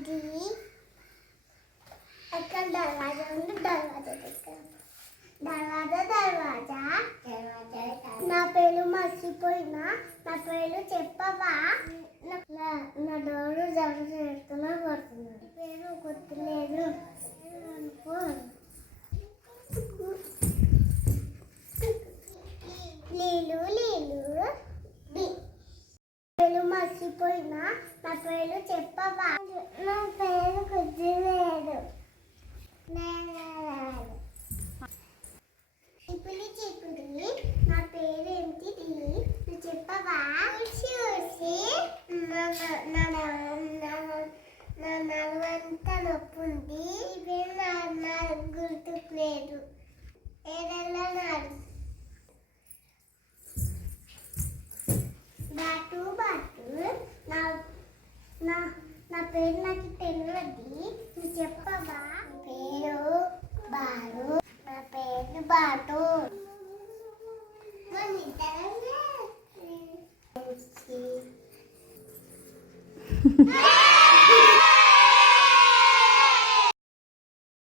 ఇది ఎక్కడ దర్వాజా ఉంది, దర్వాజా దగ్గర దర్వాజా దర్వాజా నా పేరు మర్చిపోయినా, నా పేరు చెప్పవా? నా డోరు జరుగు చేస్తున్నా కొడుతున్నాడు, పేరు గుర్తులేదు. లీలు లీలు పేరు మర్చిపోయినా, నా పేరు చెప్పవా? నా పేరు గుర్తులేదు. చిపులి చిపులి నా పేరేంటిది, నువ్వు చెప్పవా? చూసి నా నలువంతా నొప్పి ఉంది, పేరు నా గుర్తుకు లేదు. ఏదైనా బాటు బాటు నా నా నా పేరు నాకు తెలియదు, నువ్వు చెప్పవా? పేరు బారు, నా పేరు బాటు. మన ఇద్దరం